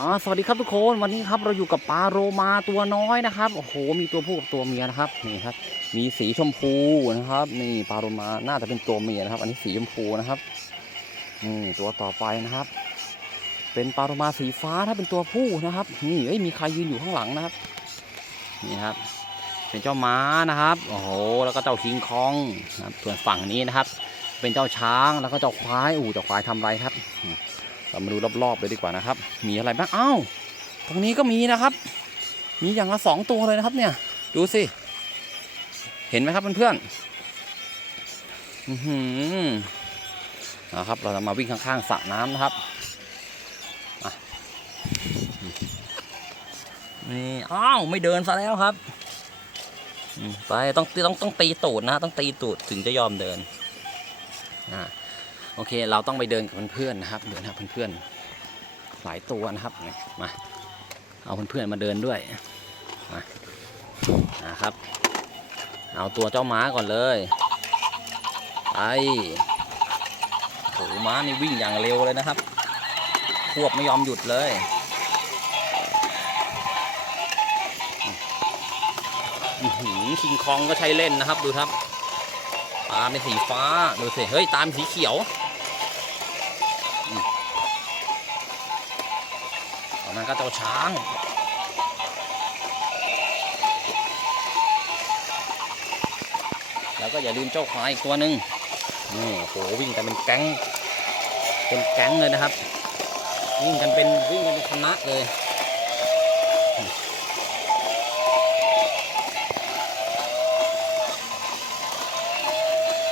อ๋อสวัสดีครับทุกคนวันนี้ครับเราอยู่กับปลาโรมาตัวน้อยนะครับโอ้โหมีตัวผู้กับตัวเมียนะครับนี่ครับ มีสีชมพูนะครับนี่ปลาโรมาน่าจะเป็นตัวเมียนะครับ อันนี้สีชมพูนะครับนี่ตัวต่อไปนะครับ เป็นปลาโรมาสีฟ้าถ้าเป็นตัวผู้นะครับนี่เอ้ยมีใครยืนอยู่ข้างหลังนะครับนี่ครับ เป็นเจ้าม้านะครับโอ้โหแล้วก็เจ้าคิงคองนะครับส่วนฝั่งนี้นะครับ เป็นเจ้าช้างแล้วก็เจ้าควายอู้เจ้าควายทำไรครับ เรามาดูรอบๆเลยดีกว่านะครับ มีอะไรบ้างอ้าวตรงนี้ก็มีนะครับ มีอย่างละสองตัวเลยนะครับ เนี่ย ดูสิ เห็นไหมครับเพื่อนๆอือหือนะครับ เราจะมาวิ่งข้างๆสระน้ำนะครับนี่อ้าวไม่เดินซะแล้วครับไปต้องต้องต้องตีตูดนะต้องตีตูดถึงจะยอมเดินอ่า โอเค เราต้องไปเดินกับเพื่อนๆนะครับ เดินกับเพื่อนๆหลายตัวนะครับมา เอาเพื่อนๆมาเดินด้วยมานะครับ เอาตัวเจ้าม้าก่อนเลยไปโหม้านี่วิ่งอย่างเร็วเลยนะครับ ควบไม่ยอมหยุดเลยหืคิงคองก็ใช้เล่นนะครับ ดูครับ ตาเป็นสีฟ้า ดูสิ เฮ้ย ตามสีเขียว นั้นก็เจ้าช้างแล้วก็อย่าลืมเจ้าควายอีกตัวหนึ่งนี่โอ้โหวิ่งกันเป็นแก๊ง เป็นแก๊งเลยนะครับ วิ่งกันเป็นวิ่งกันเป็นคณะเลย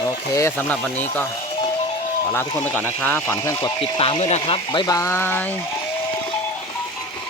โอเคสำหรับวันนี้ก็ขอลาทุกคนไปก่อนนะครับฝากเพื่อนกดติดตามด้วยนะครับ บ๊ายบาย